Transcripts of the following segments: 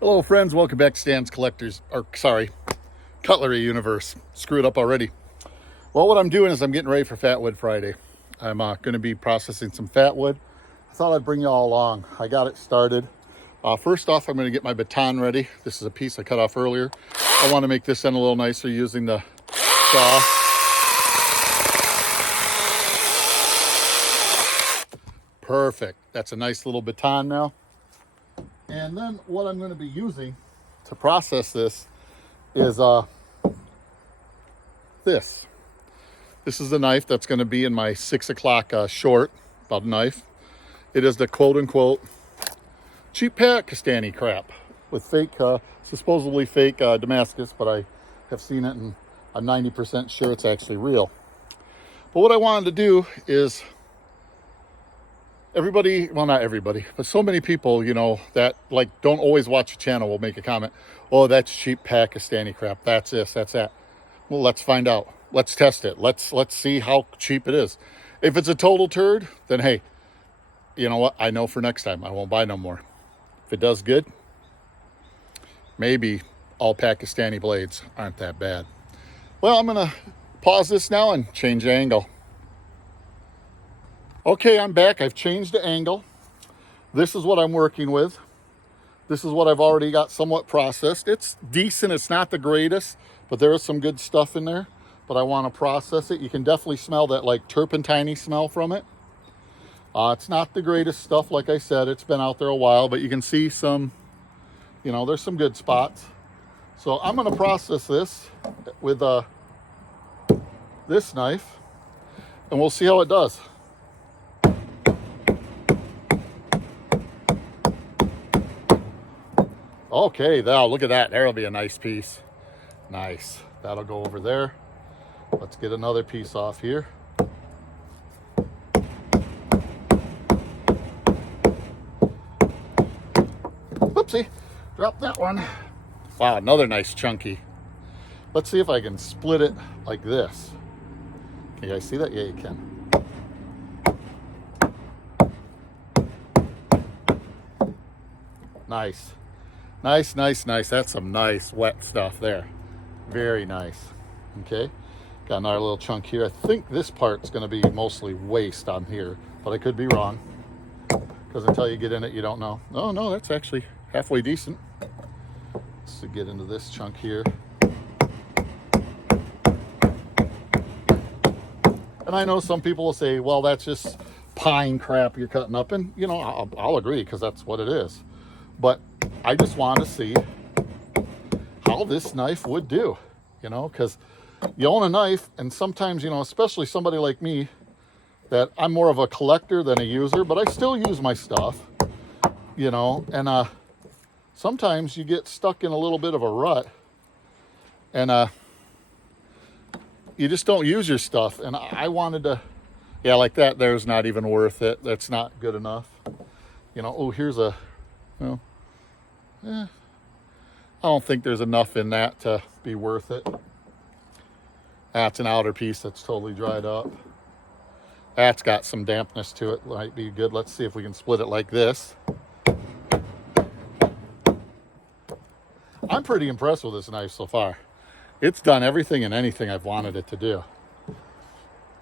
Hello friends, welcome back to Stan's Cutlery Universe. Screwed up already. Well, what I'm doing is I'm getting ready for FatWood Friday. I'm going to be processing some FatWood. I thought I'd bring you all along. I got it started. First off, I'm going to get my baton ready. This is a piece I cut off earlier. I want to make this end a little nicer using the saw. Perfect. That's a nice little baton now. And then what I'm going to be using to process this is this. This is the knife that's going to be in my 6 o'clock short about knife. It is the quote-unquote cheap Pakistani crap with fake, supposedly fake Damascus, but I have seen it and I'm 90% sure it's actually real. But what I wanted to do is everybody, well, not everybody, but so many people, you know, that like don't always watch a channel will make a comment. Oh, that's cheap Pakistani crap. That's this, that's that. Well, let's find out. Let's test it. Let's see how cheap it is. If it's a total turd, then hey, you know what? I know for next time I won't buy no more. If it does good, maybe all Pakistani blades aren't that bad. Well, I'm gonna pause this now and change the angle. Okay, I'm back. I've changed the angle. This is what I'm working with. This is what I've already got somewhat processed. It's decent. It's not the greatest, but there is some good stuff in there. But I want to process it. You can definitely smell that like turpentine-y smell from it. It's not the greatest stuff, like I said. It's been out there a while, but you can see some, you know, there's some good spots. So I'm going to process this with this knife, and we'll see how it does. Okay, now look at that. There'll be a nice piece. Nice. That'll go over there. Let's get another piece off here. Whoopsie. Dropped that one. Wow, another nice chunky. Let's see if I can split it like this. Can you guys see that? Yeah, you can. Nice. Nice, nice, nice. That's some nice wet stuff there. Very nice. Okay. Got another little chunk here. I think this part's going to be mostly waste on here, but I could be wrong. Because until you get in it, you don't know. Oh, no, that's actually halfway decent. Let's get into this chunk here. And I know some people will say, well, that's just pine crap you're cutting up. And, you know, I'll agree because that's what it is. But I just want to see how this knife would do, you know, because you own a knife and sometimes, you know, especially somebody like me, that I'm more of a collector than a user, but I still use my stuff, you know, and sometimes you get stuck in a little bit of a rut and you just don't use your stuff. And I wanted to, yeah, like that there's not even worth it. That's not good enough. You know, oh, here's a, well, I don't think there's enough in that to be worth it. That's an outer piece that's totally dried up. That's got some dampness to it. Might be good. Let's see if we can split it like this. I'm pretty impressed with this knife so far. It's done everything and anything I've wanted it to do.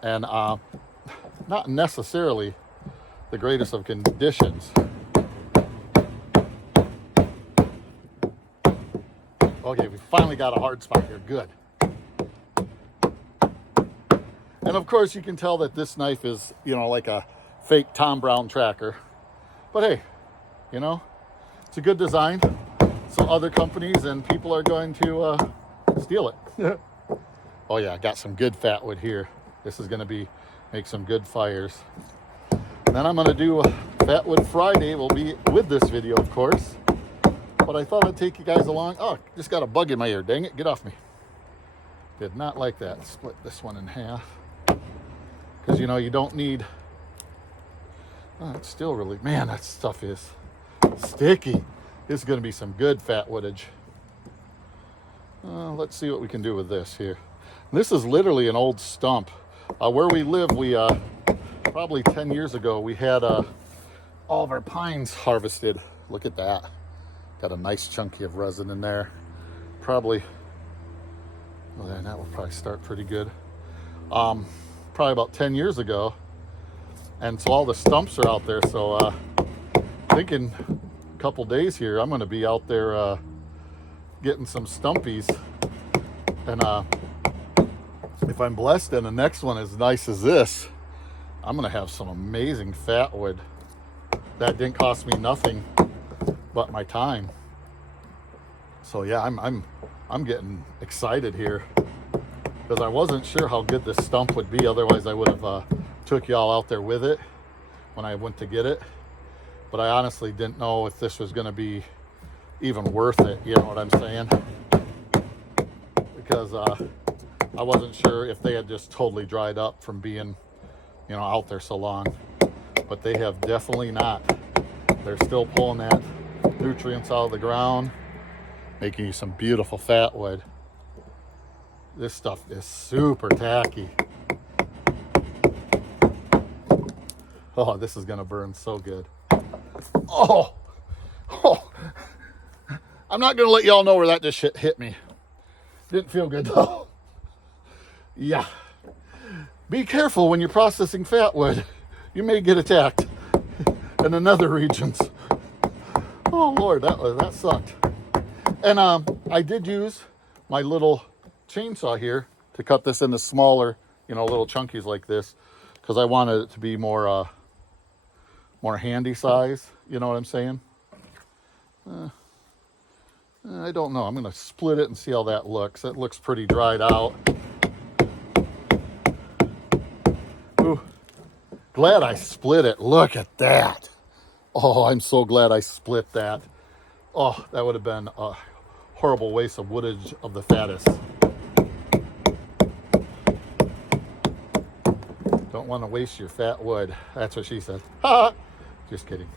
And not necessarily the greatest of conditions. Okay, we finally got a hard spot here. Good. And of course, you can tell that this knife is, you know, like a fake Tom Brown tracker. But hey, you know, it's a good design. So other companies and people are going to steal it. Oh yeah, I got some good FatWood here. This is going to make some good fires. And then I'm going to do FatWood Friday. Will be with this video, of course. But I thought I'd take you guys along. Oh, just got a bug in my ear. Dang it, get off me. Did not like that. Split this one in half. Because, you know, you don't need... Oh, it's still really... Man, that stuff is sticky. This is going to be some good FatWoodage. Let's see what we can do with this here. This is literally an old stump. Where we live, we probably 10 years ago, we had all of our pines harvested. Look at that. Got a nice chunky of resin in there. Probably, well, then that will probably start pretty good. Probably about 10 years ago. And so all the stumps are out there. So thinking a couple days here, I'm going to be out there getting some stumpies. And if I'm blessed and the next one is nice as this, I'm going to have some amazing FatWood. That didn't cost me nothing but my time. So yeah, I'm getting excited here because I wasn't sure how good this stump would be. Otherwise I would have took y'all out there with it when I went to get it. But I honestly didn't know if this was going to be even worth it. You know what I'm saying? Because I wasn't sure if they had just totally dried up from being, you know, out there so long. But they have definitely not. They're still pulling that nutrients out of the ground, making you some beautiful FatWood. This stuff is super tacky. Oh, this is gonna burn so good. Oh, I'm not gonna let y'all know where that just hit me. Didn't feel good though. Yeah. Be careful when you're processing FatWood. You may get attacked in another regions. Oh Lord, that sucked. And I did use my little chainsaw here to cut this into smaller, you know, little chunkies like this, because I wanted it to be more handy size. You know what I'm saying? I don't know. I'm gonna split it and see how that looks. It looks pretty dried out. Ooh. Glad I split it. Look at that. Oh, I'm so glad I split that. Oh, that would have been a horrible waste of woodage of the fattest. Don't want to waste your FatWood. That's what she said. Ha! Just kidding.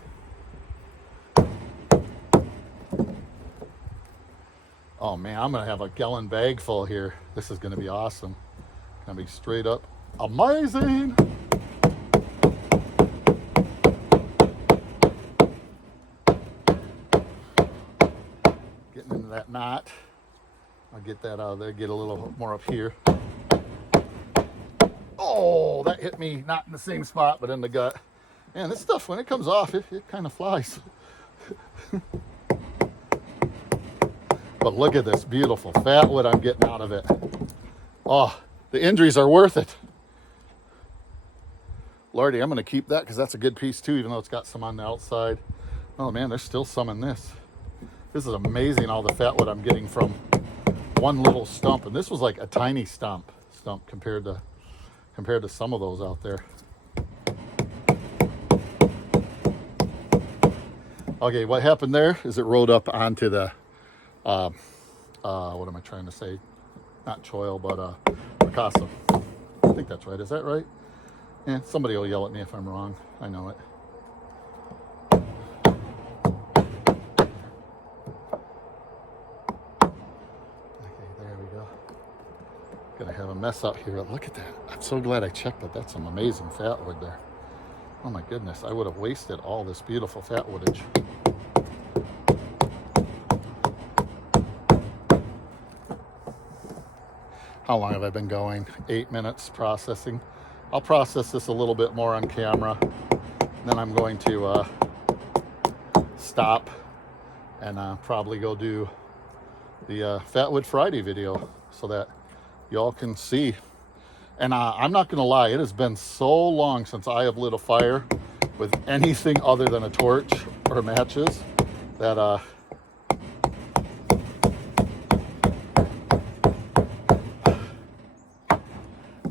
Oh man, I'm going to have a gallon bag full here. This is going to be awesome. Going to be straight up amazing. Getting into that knot. I'll get that out of there, get a little more up here. Oh, that hit me not in the same spot, but in the gut. Man, this stuff, when it comes off, it kind of flies. But look at this beautiful FatWood I'm getting out of it. Oh, the injuries are worth it. Lordy, I'm going to keep that because that's a good piece too, even though it's got some on the outside. Oh man, there's still some in this. This is amazing, all the FatWood I'm getting from one little stump. And this was like a tiny stump compared to some of those out there. Okay, what happened there is it rode up onto the, what am I trying to say? Not choil, but Picasso. I think that's right. Is that right? Yeah, somebody will yell at me if I'm wrong. I know it. Okay, there we go. Gonna have a mess up here. Look at that. I'm so glad I checked that. That's some amazing FatWood there. Oh my goodness, I would have wasted all this beautiful FatWoodage. How long have I been going? 8 minutes processing. I'll process this a little bit more on camera. Then I'm going to stop and probably go do the FatWood Friday video so that y'all can see. And I'm not gonna lie, it has been so long since I have lit a fire with anything other than a torch or matches that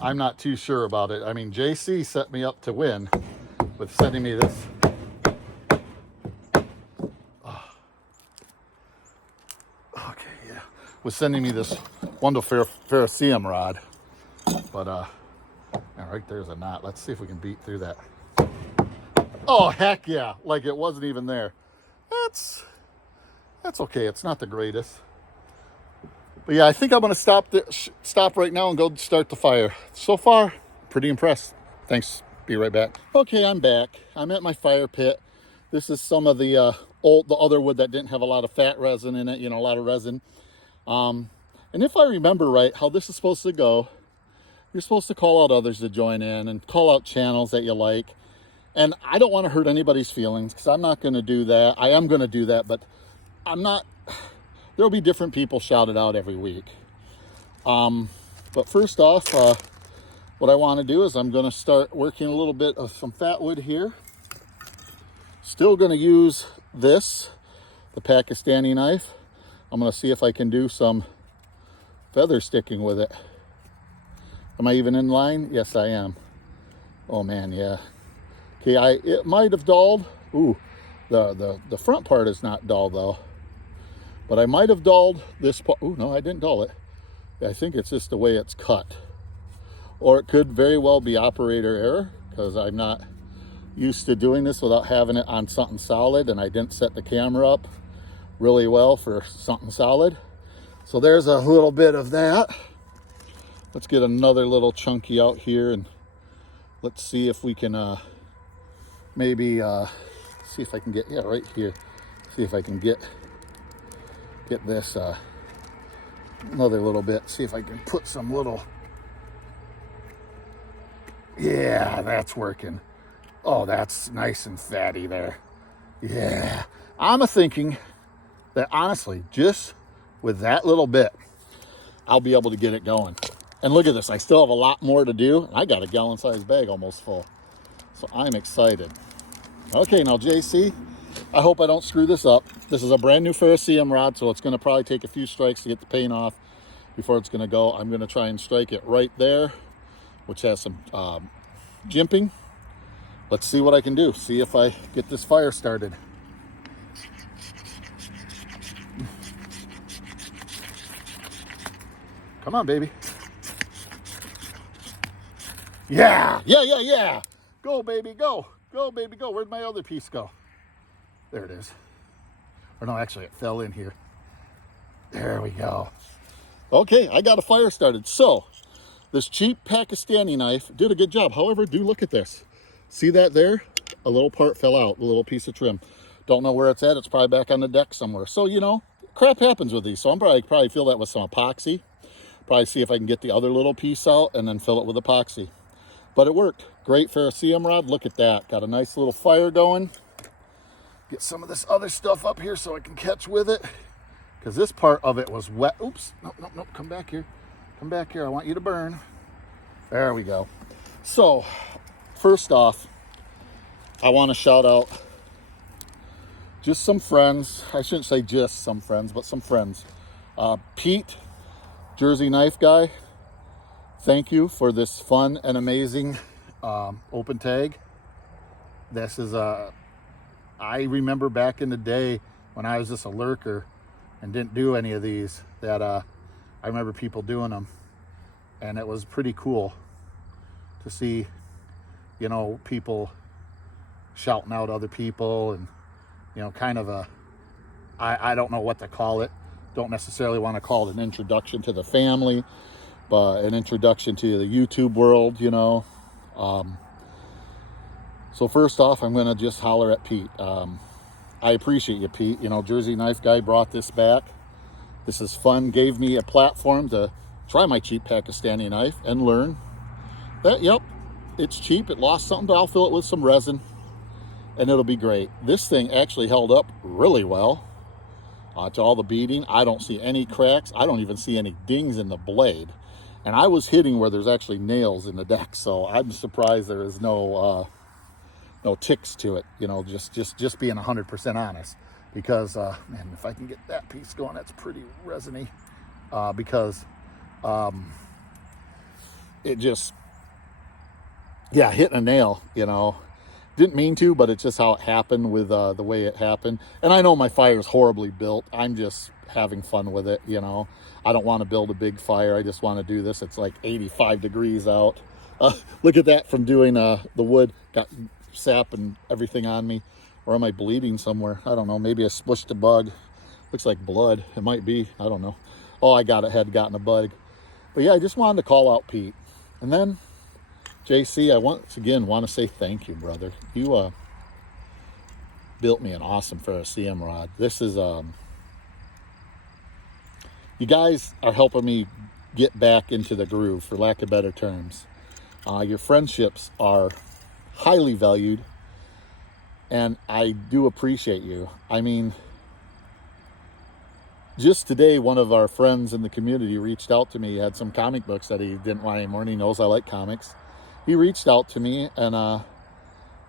I'm not too sure about it. I mean, JC set me up to win with sending me this. Okay, yeah. With sending me this wonderful ferrocerium rod. But, all right, there's a knot. Let's see if we can beat through that. Oh, heck yeah. Like it wasn't even there. That's okay. It's not the greatest. But yeah, I think I'm going to stop right now and go start the fire. So far, pretty impressed. Thanks. Be right back. Okay, I'm back. I'm at my fire pit. This is some of the the other wood that didn't have a lot of fat resin in it, you know, a lot of resin. And if I remember right, how this is supposed to go, you're supposed to call out others to join in and call out channels that you like. And I don't want to hurt anybody's feelings, because I'm not going to do that. I am going to do that, but I'm not. There'll be different people shouted out every week. But first off, what I want to do is I'm going to start working a little bit of some FatWood here. Still going to use this, the Pakistani knife. I'm going to see if I can do some feather sticking with it. Am I even in line? Yes, I am. Oh man, yeah. Okay, it might have dulled. Ooh, the front part is not dull though. But I might have dulled this part. Ooh, no, I didn't dull it. I think it's just the way it's cut. Or it could very well be operator error, because I'm not used to doing this without having it on something solid, and I didn't set the camera up really well for something solid. So there's a little bit of that. Let's get another little chunky out here, and let's see if we can maybe see if I can get, yeah, right here. See if I can get this another little bit. See if I can put some little, yeah, that's working. Oh, that's nice and fatty there. Yeah, I'm thinking that honestly, just with that little bit, I'll be able to get it going. And look at this, I still have a lot more to do. I got a gallon-sized bag almost full. So I'm excited. Okay, now JC, I hope I don't screw this up. This is a brand new ferrocerium rod, so it's gonna probably take a few strikes to get the paint off before it's gonna go. I'm gonna try and strike it right there, which has some jimping. Let's see what I can do. See if I get this fire started. Come on, baby. Yeah, yeah, yeah, yeah. Go, baby, go. Go, baby, go. Where'd my other piece go? There it is. Or no, actually, it fell in here. There we go. Okay, I got a fire started. So, this cheap Pakistani knife did a good job. However, do look at this. See that there? A little part fell out, a little piece of trim. Don't know where it's at. It's probably back on the deck somewhere. So, you know, crap happens with these. So I'm probably fill that with some epoxy. Probably see if I can get the other little piece out and then fill it with epoxy. But it worked. Great ferrocerium rod. Look at that. Got a nice little fire going. Get some of this other stuff up here so I can catch with it, because this part of it was wet. Oops. Nope, nope, nope. Come back here. Come back here. I want you to burn. There we go. So, first off, I want to shout out just some friends. I shouldn't say just some friends, but some friends. Pete, Jersey Knife Guy, thank you for this fun and amazing open tag. This is I remember back in the day when I was just a lurker and didn't do any of these, that I remember people doing them, and it was pretty cool to see, you know, people shouting out other people, and, you know, kind of I don't know what to call it. Don't necessarily want to call it an introduction to the family, but an introduction to the YouTube world, you know. So first off, I'm going to just holler at Pete. I appreciate you, Pete. You know, Jersey Knife Guy brought this back. This is fun. Gave me a platform to try my cheap Pakistani knife and learn that, yep, it's cheap. It lost something, but I'll fill it with some resin and it'll be great. This thing actually held up really well to all the beating. I don't see any cracks. I don't even see any dings in the blade. And I was hitting where there's actually nails in the deck, so I'm surprised there is no ticks to it, you know, just being 100% honest, because man, if I can get that piece going, that's pretty resiny, because it just, yeah, hitting a nail, you know, didn't mean to, but it's just how it happened with the way it happened. And I know my fire is horribly built. I'm just having fun with it, you know. I don't want to build a big fire. I just want to do this. It's like 85 degrees out. Look at that from doing the wood. Got sap and everything on me. Or am I bleeding somewhere? I don't know. Maybe I smushed a bug. Looks like blood. It might be. I don't know. Oh, I had gotten a bug. But yeah, I just wanted to call out Pete. And then, JC, I once again want to say thank you, brother. built me an awesome ferrocerium rod. This is, you guys are helping me get back into the groove, for lack of better terms. Your friendships are highly valued, and I do appreciate you. I mean, just today, one of our friends in the community reached out to me. He had some comic books that he didn't want anymore, and he knows I like comics. He reached out to me and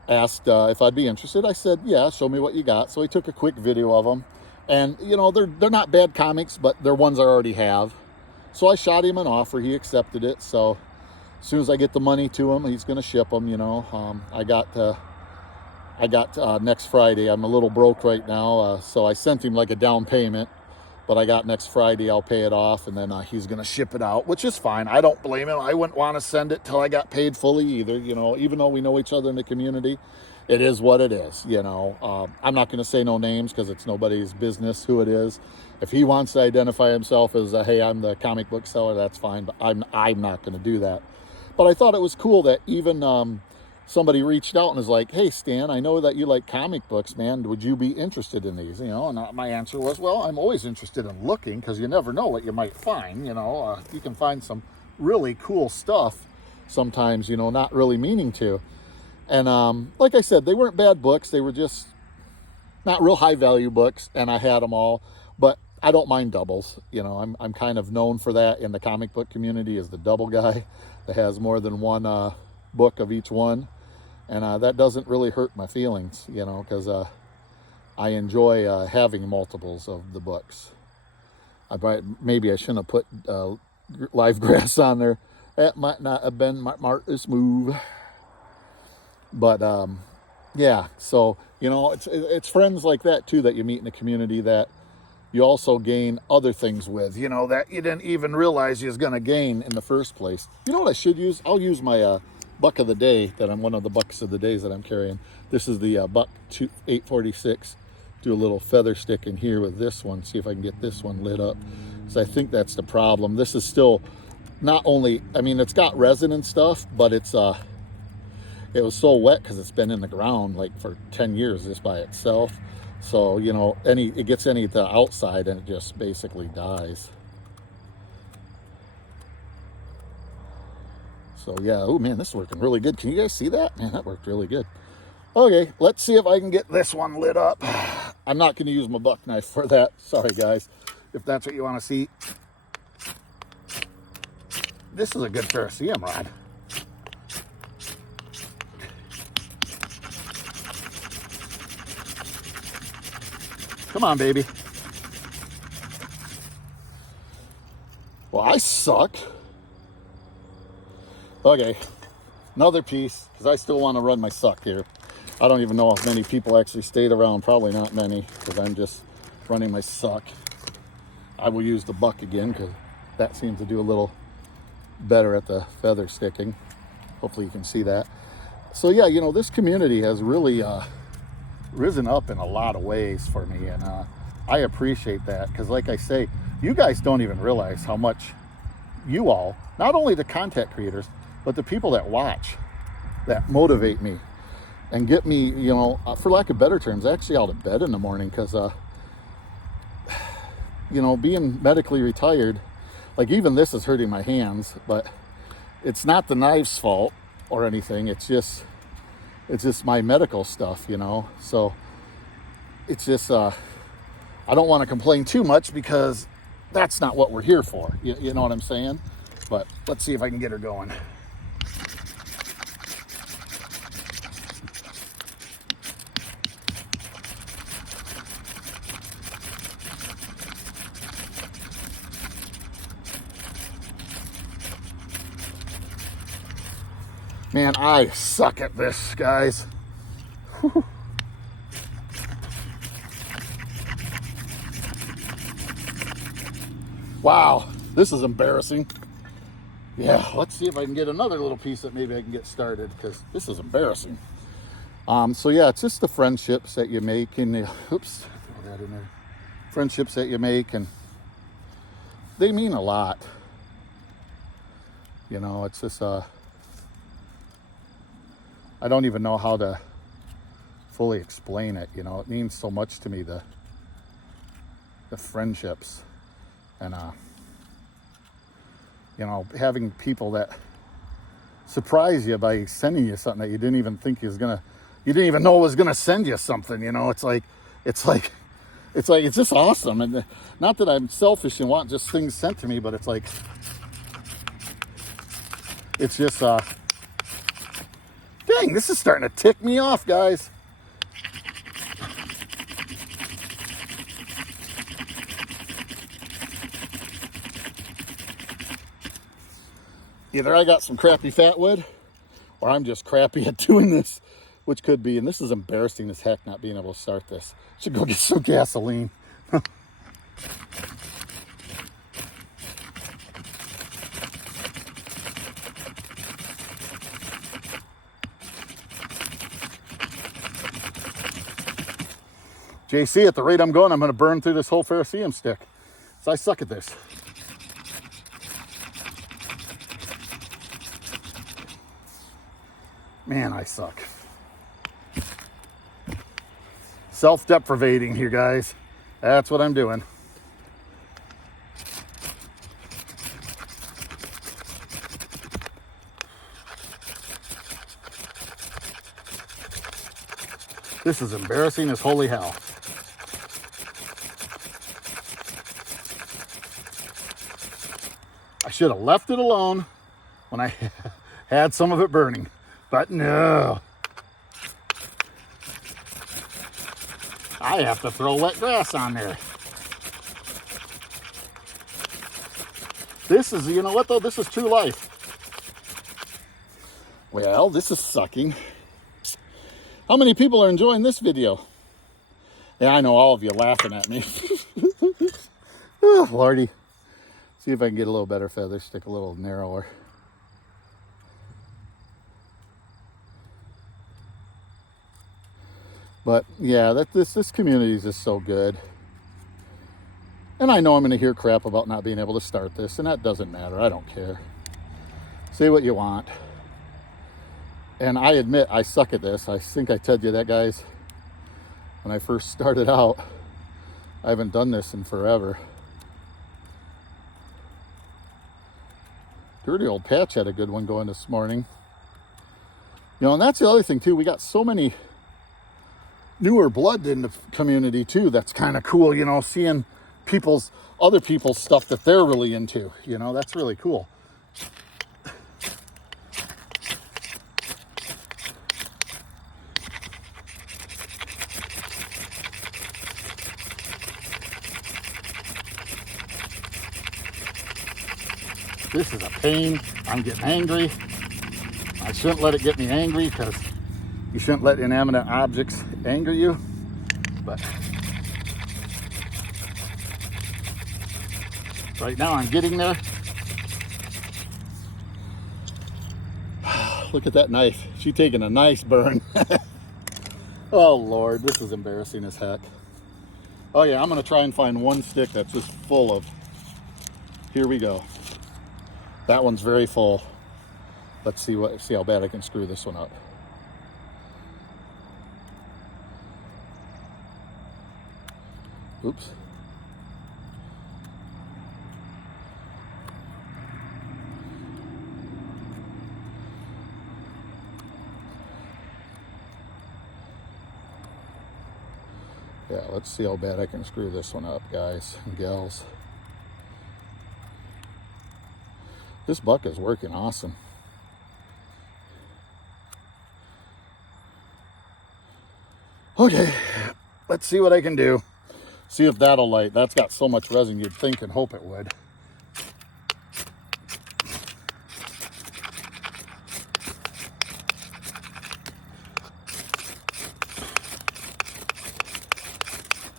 asked if I'd be interested. I said, yeah, show me what you got. So he took a quick video of them. And, you know, they're not bad comics, but they're ones I already have. So I shot him an offer. He accepted it. So as soon as I get the money to him, he's going to ship them, you know. I got next Friday. I'm a little broke right now. So I sent him like a down payment. But I got next Friday, I'll pay it off, and then he's going to ship it out, which is fine. I don't blame him. I wouldn't want to send it till I got paid fully either. You know, even though we know each other in the community, it is what it is, you know. I'm not going to say no names because it's nobody's business who it is. If he wants to identify himself as, hey, I'm the comic book seller, that's fine, but I'm not going to do that. But I thought it was cool that even somebody reached out and was like, hey, Stan, I know that you like comic books, man. Would you be interested in these? You know, and my answer was, well, I'm always interested in looking because you never know what you might find. You know, you can find some really cool stuff sometimes, you know, not really meaning to. And like I said, they weren't bad books. They were just not real high value books, and I had them all. But I don't mind doubles. You know, I'm kind of known for that in the comic book community as the double guy that has more than one book of each one. And that doesn't really hurt my feelings, you know, because I enjoy having multiples of the books. Maybe I shouldn't have put live grass on there. That might not have been my smartest move. But, yeah, so, you know, it's friends like that, too, that you meet in the community that you also gain other things with, you know, that you didn't even realize you was going to gain in the first place. You know what I should use? I'll use my buck of the day that I'm one of the bucks of the days that I'm carrying. This is the buck 846. Do a little feather stick in here with this one. See if I can get this one lit up. So I think that's the problem. This is still not only, I mean, it's got resin and stuff, but it was so wet because it's been in the ground like for 10 years just by itself. So, you know, it gets any to the outside and it just basically dies. So yeah, oh man, this is working really good. Can you guys see that? Man, that worked really good. Okay, let's see if I can get this one lit up. I'm not going to use my buck knife for that. Sorry guys, if that's what you want to see. This is a good ferrocerium rod. Come on, baby. Well, I suck. Okay, another piece, because I still want to run my suck here. I don't even know if many people actually stayed around. Probably not many, because I'm just running my suck. I will use the buck again, because that seems to do a little better at the feather sticking. Hopefully you can see that. So yeah, you know, this community has really risen up in a lot of ways for me, and I appreciate that, because like I say, you guys don't even realize how much you all, not only the content creators, but the people that watch, that motivate me and get me, you know, for lack of better terms, actually out of bed in the morning, because, you know, being medically retired, like even this is hurting my hands, but it's not the knife's fault or anything. It's just my medical stuff, you know. So it's just, I don't want to complain too much because that's not what we're here for. You know what I'm saying? But let's see if I can get her going. Man, I suck at this, guys. Whew. Wow, this is embarrassing. Yeah, let's see if I can get another little piece that maybe I can get started, because this is embarrassing. So yeah, it's just the friendships that you make, and oops, throw that in there. Friendships that you make, and they mean a lot. You know, it's just I don't even know how to fully explain it. You know, it means so much to me, the friendships, and you know, having people that surprise you by sending you something that you didn't even think you didn't even know was gonna send you something. You know, it's just awesome. And not that I'm selfish and want just things sent to me, but it's like, it's just dang, this is starting to tick me off, guys. Either I got some crappy FatWood, or I'm just crappy at doing this, which could be. And this is embarrassing as heck, not being able to start this. Should go get some gasoline. JC, at the rate I'm going, I'm going to burn through this whole Ferrocerium stick. So I suck at this. Man, I suck. Self-deprivating here, guys. That's what I'm doing. This is embarrassing as holy hell. I should have left it alone when I had some of it burning. But no, I have to throw wet grass on there. This is, you know what though, this is true life. Well, this is sucking. How many people are enjoying this video? Yeah, I know all of you laughing at me. Oh, Lordy. See if I can get a little better feather, stick a little narrower. But yeah, this community is just so good. And I know I'm going to hear crap about not being able to start this, and that doesn't matter. I don't care. Say what you want. And I admit I suck at this. I think I told you that, guys, when I first started out. I haven't done this in forever. Dirty old Patch had a good one going this morning. You know, and that's the other thing too. We got so many newer blood in the community too. That's kind of cool, you know, seeing other people's stuff that they're really into. You know, that's really cool. This is a pain. I'm getting angry. I shouldn't let it get me angry, because you shouldn't let inanimate objects anger you. But right now I'm getting there. Look at that knife. She's taking a nice burn. Oh Lord, this is embarrassing as heck. Oh yeah, I'm gonna try and find one stick that's just full of. Here we go. That one's very full. Let's see how bad I can screw this one up. Oops. Yeah, let's see how bad I can screw this one up, guys and gals. This buck is working awesome. Okay, let's see what I can do. See if that'll light. That's got so much resin you'd think and hope it would.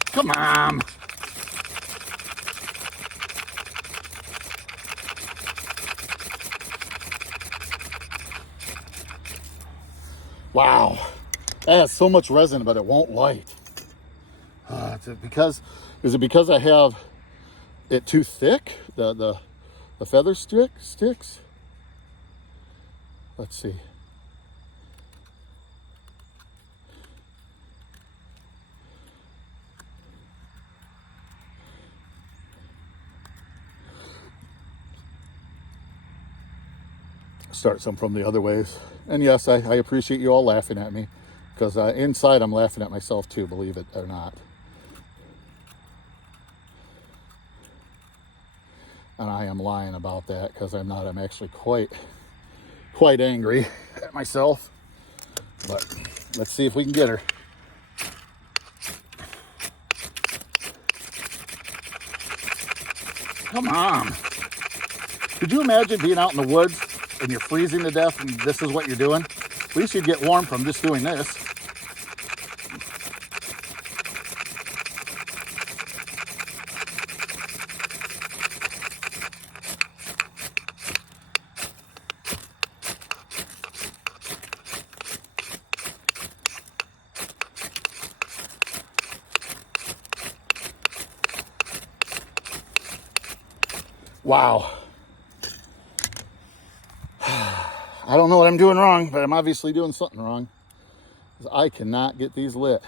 Come on. Wow, that has so much resin, but it won't light. Is it because I have it too thick? The feather sticks? Let's see. start some from the other ways. And yes, I appreciate you all laughing at me, because inside I'm laughing at myself too, believe it or not. And I am lying about that, because I'm not. I'm actually quite angry at myself. But let's see if we can get her. Come on. Could you imagine being out in the woods and you're freezing to death and this is what you're doing? At least you'd get warm from just doing this. Wow. I don't know what I'm doing wrong, but I'm obviously doing something wrong, because I cannot get these lit.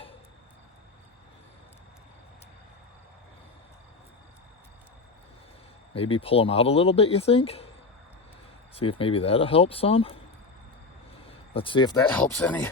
Maybe pull them out a little bit, you think? See if maybe that'll help some. Let's see if that helps any.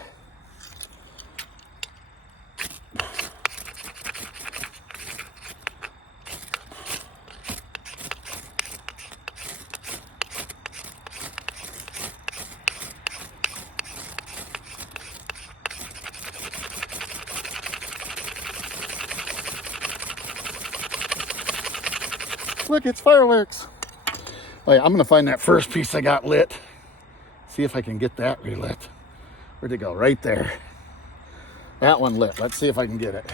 Look, it's fireworks. Oh yeah, I'm gonna find that first piece I got lit. See if I can get that relit. Where'd it go? Right there. That one lit. Let's see if I can get it.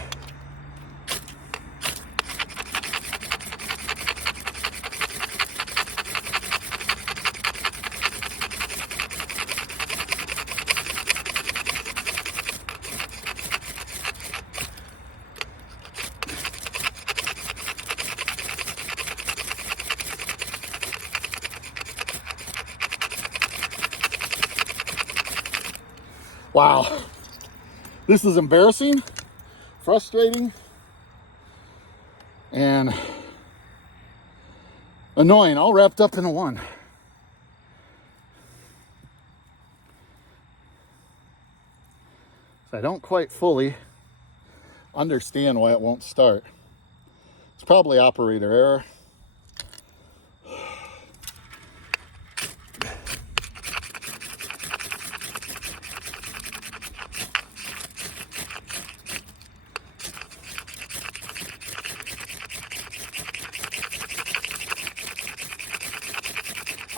Wow, this is embarrassing, frustrating, and annoying, all wrapped up in one. So I don't quite fully understand why it won't start. It's probably operator error.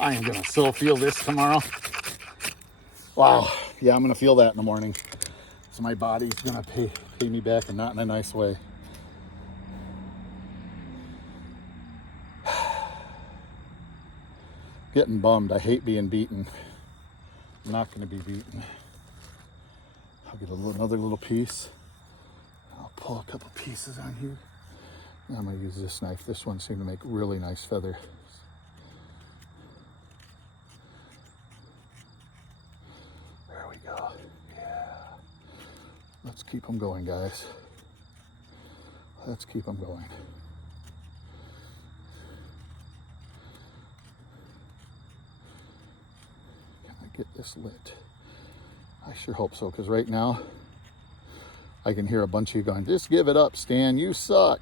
I am gonna so feel this tomorrow. Wow, yeah, I'm gonna feel that in the morning. So my body's gonna pay me back, and not in a nice way. Getting bummed. I hate being beaten. I'm not gonna be beaten. I'll get another little piece. I'll pull a couple pieces on here. And I'm gonna use this knife. This one seemed to make really nice feather. Let's keep them going, guys. Let's keep them going. Can I get this lit? I sure hope so, because right now I can hear a bunch of you going, just give it up, Stan, you suck.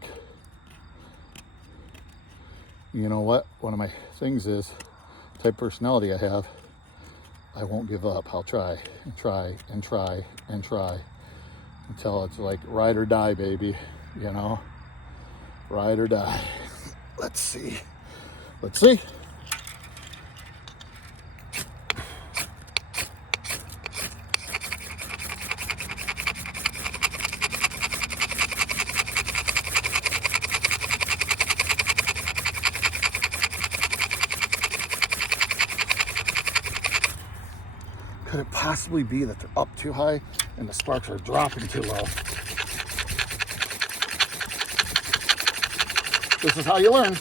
You know what? One of my things is, type of personality I have, I won't give up. I'll try and try and try and try until it's like ride or die, baby, you know, ride or die. Let's see. Let's see. Could it possibly be that they're up too high and the sparks are dropping too low? This is how you learn.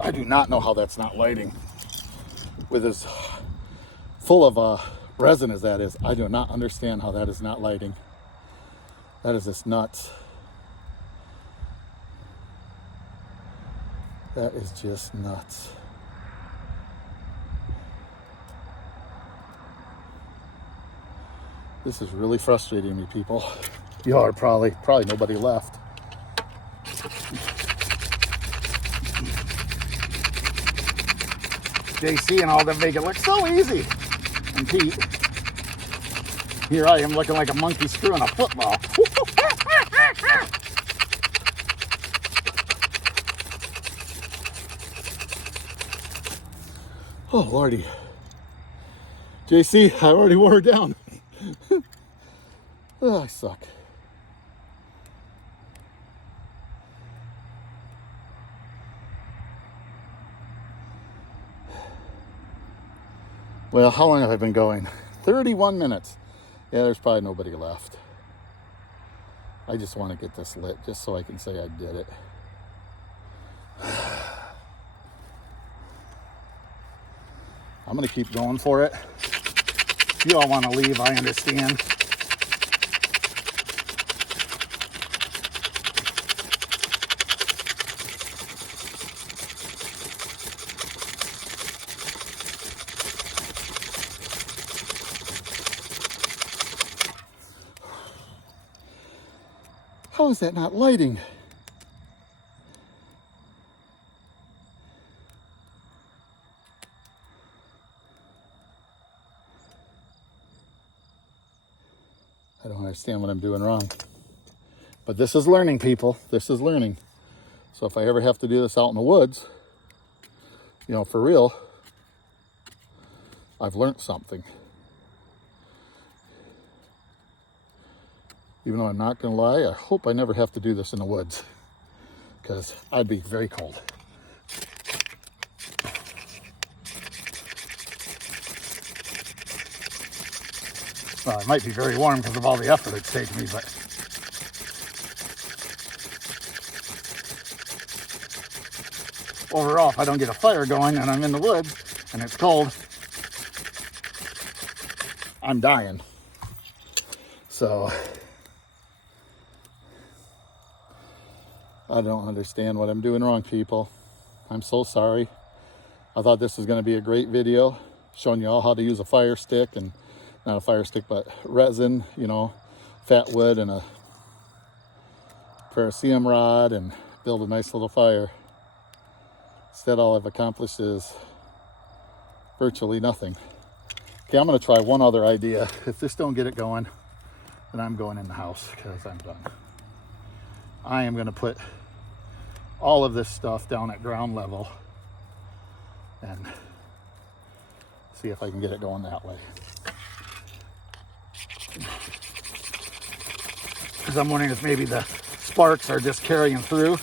I do not know how that's not lighting with as full of resin as that is. I do not understand how that is not lighting. That is just nuts. That is just nuts. This is really frustrating me, people. Y'all are probably nobody left. JC and all them make it look so easy. And Pete, here I am looking like a monkey screwing a football. Oh, Lordy. JC, I already wore her down. Oh, I suck. Well, how long have I been going? 31 minutes. Yeah, there's probably nobody left. I just want to get this lit just so I can say I did it. I'm going to keep going for it. If you all want to leave, I understand. How is that not lighting? I don't understand what I'm doing wrong. But this is learning, people. This is learning. So if I ever have to do this out in the woods, you know, for real, I've learned something. Even though I'm not going to lie, I hope I never have to do this in the woods, because I'd be very cold. Well, it might be very warm because of all the effort it's taken me, but overall, if I don't get a fire going and I'm in the woods and it's cold, I'm dying. So I don't understand what I'm doing wrong, people. I'm so sorry. I thought this was going to be a great video showing you all how to use a fire stick, and not a fire stick, but resin, you know, FatWood and a paraceum rod, and build a nice little fire. Instead, all I've accomplished is virtually nothing. Okay, I'm going to try one other idea. If this don't get it going, then I'm going in the house because I'm done. I am going to put all of this stuff down at ground level and see if I can get it going that way. Because I'm wondering if maybe the sparks are just carrying through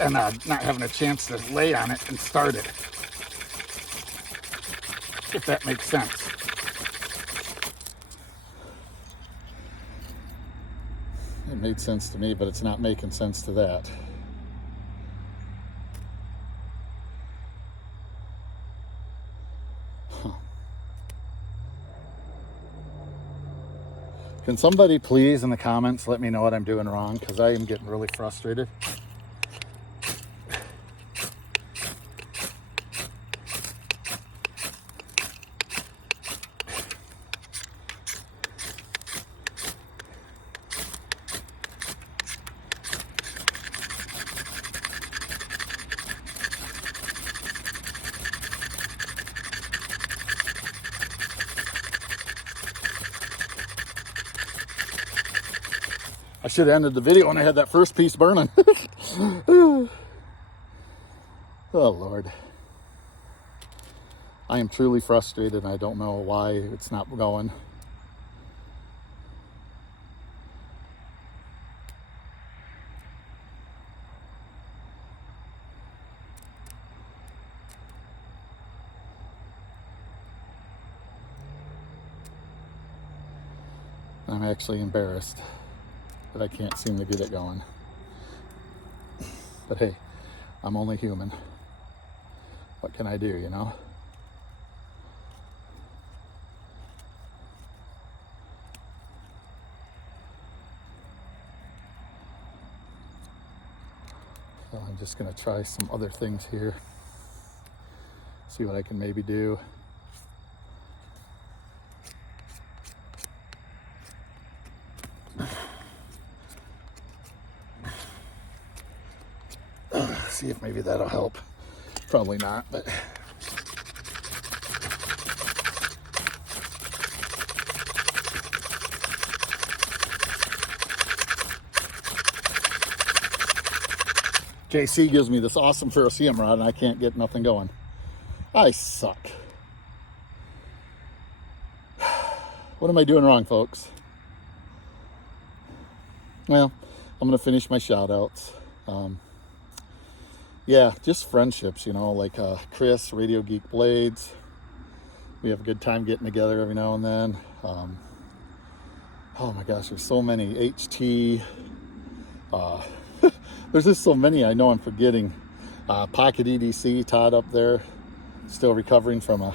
and not having a chance to lay on it and start it. If that makes sense. It made sense to me, but it's not making sense to that. Can somebody please in the comments let me know what I'm doing wrong, because I am getting really frustrated. I should have ended the video when I had that first piece burning. Oh, Lord. I am truly frustrated, and I don't know why it's not going. I'm actually embarrassed that I can't seem to get it going. But hey, I'm only human. What can I do, you know? just gonna try some other things here. See what I can maybe do. See if maybe that'll help. Probably not, but JC gives me this awesome ferrocerium rod and I can't get nothing going. I suck. What am I doing wrong, folks? Well, I'm gonna finish my shout outs. Yeah, just friendships, you know, like Chris, Radio Geek Blades. We have a good time getting together every now and then. Oh my gosh, there's so many. HT. There's just so many I know I'm forgetting. Pocket EDC, Todd up there, still recovering from a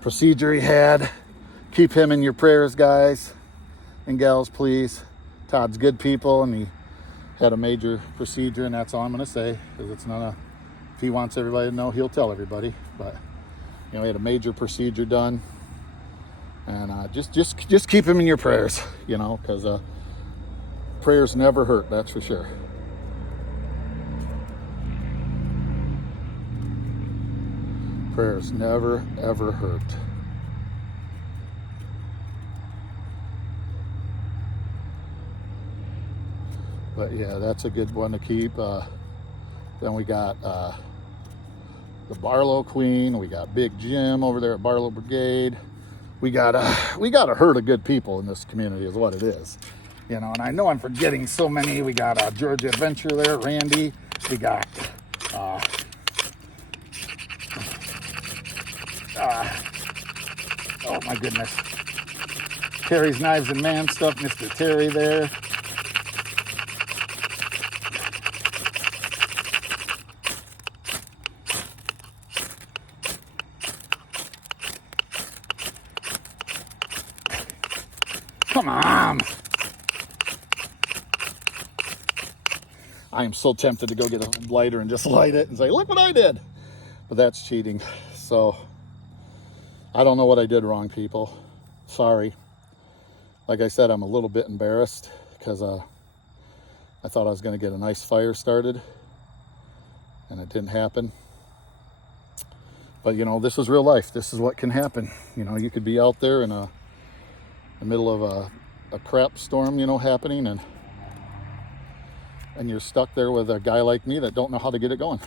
procedure he had. Keep him in your prayers, guys and gals, please. Todd's good people, and he had a major procedure, and that's all I'm gonna say, because it's not a, if he wants everybody to know, he'll tell everybody. But you know, he had a major procedure done, and just keep him in your prayers, you know, because prayers never hurt, that's for sure. Prayers never ever hurt. But yeah, that's a good one to keep. Then we got the Barlow Queen. We got Big Jim over there at Barlow Brigade. We got a herd of good people in this community, is what it is. You know, and I know I'm forgetting so many. We got Georgia Adventure there, Randy. We got oh my goodness, Terry's Knives and Man Stuff, Mr. Terry there. Come on. I am so tempted to go get a lighter and just light it and say, look what I did. But that's cheating. So I don't know what I did wrong, people. Sorry. Like I said, I'm a little bit embarrassed because I thought I was going to get a nice fire started, and it didn't happen. But you know, this is real life. This is what can happen. You know, you could be out there in the middle of a crap storm, you know, happening, and you're stuck there with a guy like me that don't know how to get it going.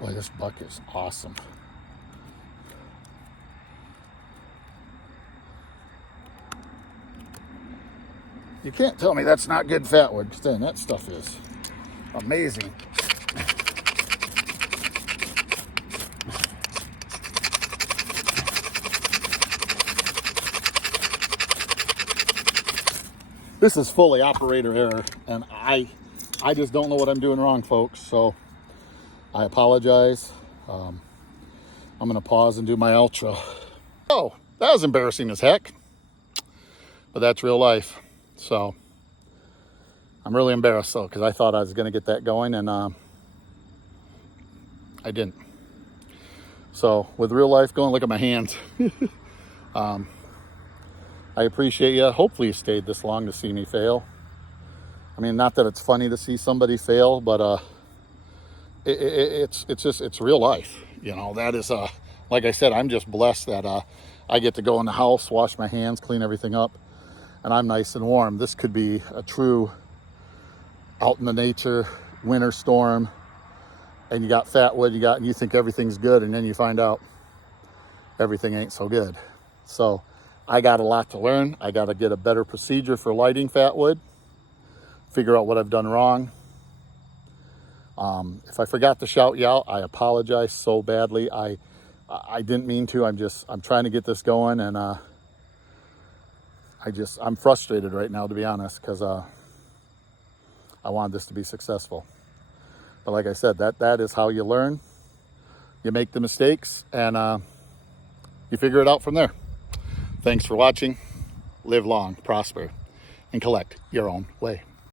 Boy, this buck is awesome. You can't tell me that's not good FatWood, because then that stuff is amazing. This is fully operator error, and I just don't know what I'm doing wrong, folks, so I apologize. I'm gonna pause and do my outro. Oh, that was embarrassing as heck, but that's real life. So I'm really embarrassed though, because I thought I was gonna get that going, and I didn't. So with real life going, look at my hands. I appreciate you. Hopefully you stayed this long to see me fail. I mean, not that it's funny to see somebody fail, but it's real life. You know, that is like I said, I'm just blessed that I get to go in the house, wash my hands, clean everything up, and I'm nice and warm. This could be a true out in the nature winter storm, and you got FatWood, and you think everything's good, and then you find out everything ain't so good. So I got a lot to learn. I got to get a better procedure for lighting FatWood, figure out what I've done wrong. If I forgot to shout you out, I apologize so badly. I didn't mean to. I'm trying to get this going, and I'm frustrated right now, to be honest, because I wanted this to be successful. But like I said, that is how you learn. You make the mistakes, and you figure it out from there. Thanks for watching. Live long, prosper, and collect your own way.